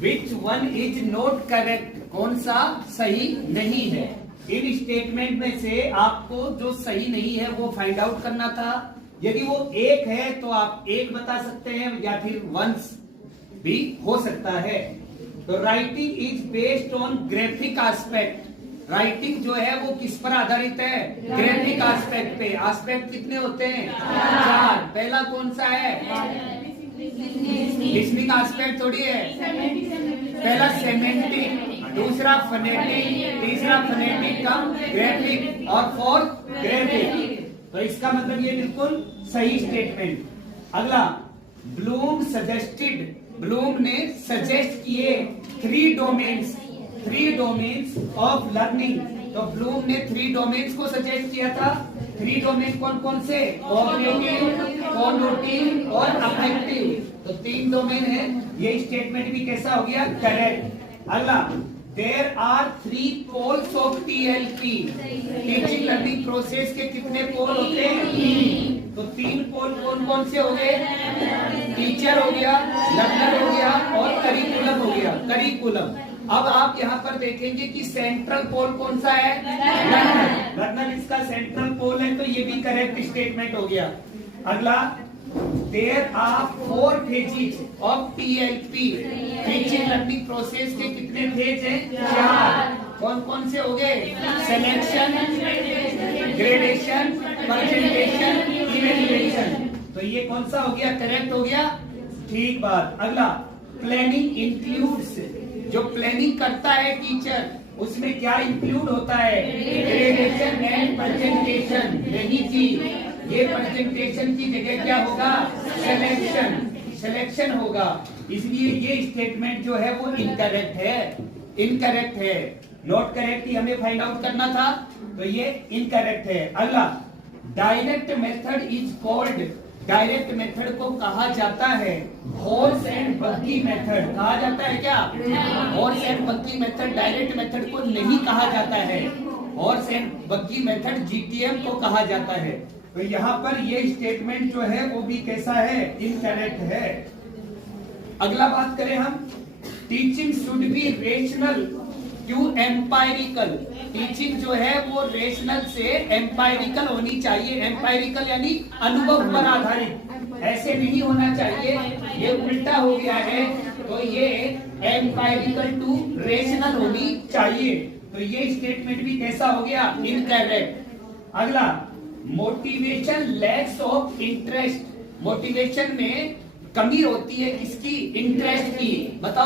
Which one is not correct, कौन सा सही नहीं है। इन स्टेटमेंट में से आपको जो सही नहीं है वो फाइंड आउट करना था। यदि वो एक है तो आप एक बता सकते हैं या फिर वंस भी हो सकता है। तो writing is based on graphic aspect. Writing जो है वो किस पर आधारित है? ग्राफिक एस्पेक्ट पे। एस्पेक्ट कितने होते हैं? 4। पहला कौन सा है? लिसनिंग एस्पेक्ट थोड़ी है। पहला सेमेंटिक, दूसरा फोनेटिक, तीसरा फोनेटिक कम ग्राफिक और फोर्थ ग्राफिक। तो इसका मतलब ये बिल्कुल सही स्टेटमेंट। अगला, ब्लूम सजेस्टेड, ब्लूम ने सजेस्ट किए 3 डोमेन्स ऑफ लर्निंग। तो ब्लूम ने 3 डोमेन्स को सजेस्ट किया था। 3 डोमेन कौन कौन से? कॉग्निटिव, कॉग्निटिव और अफेक्टिव। तो 3 डोमेन है। ये स्टेटमेंट भी कैसा हो गया? करेक्ट। अगला, there are 3 poles of TLP। Teaching learning process के कितने पोल होते हैं? तो 3 पोल कौन कौन से हो गए? टीचर हो गया, लर्नर हो गया और करिकुलम हो गया। करिकुलम। अब आप यहाँ पर देखेंगे कि सेंट्रल पोल कौन सा है? लर्नर। लर्नर इसका सेंट्रल पोल है, तो ये भी करेक्ट स्टेटमेंट हो गया। अगला, there are 4 phases of TLP। Teaching learning process के कितने फेज हैं? 4। कौन कौन से हो गए? Selection, gradation, presentation, evaluation. तो ये कौन सा हो गया? करेक्ट हो गया। ठीक बात। अगला, प्लानिंग इंक्लूड्स। जो प्लानिंग करता है टीचर, उसमें क्या इंक्लूड होता है? Gradation and presentation. नहीं जी, ये प्रेजेंटेशन की जगह क्या होगा? सिलेक्शन होगा। इसलिए ये स्टेटमेंट जो है वो इनकरेक्ट है। नॉट करेक्ट ही हमें फाइंड आउट करना था, तो ये इनकरेक्ट है। अगला, direct method is called. Direct method को कहा जाता है हॉर्स एंड बग्गी मेथड। कहा जाता है क्या? Horse and buggy method direct method को नहीं कहा जाता है। Horse and buggy method GTM को कहा जाता है। तो यहाँ पर ये स्टेटमेंट जो है वो भी कैसा है? इनकरेक्ट है। अगला बात करें हम, teaching should be rational to empirical. Teaching जो है वो रेशनल से एम्पायरिकल होनी चाहिए। एम्पायरिकल यानी अनुभव पर आधारित। ऐसे नहीं होना चाहिए, ये उल्टा हो गया है। तो ये एम्पायरिकल टू रेशनल होनी चाहिए। तो ये स्टेटमेंट भी कैसा हो गया? इनकरेक्ट। अगला, motivation lakhs of interest. Motivation में कमी होती है किसकी? इंटरेस्ट की। बताओ।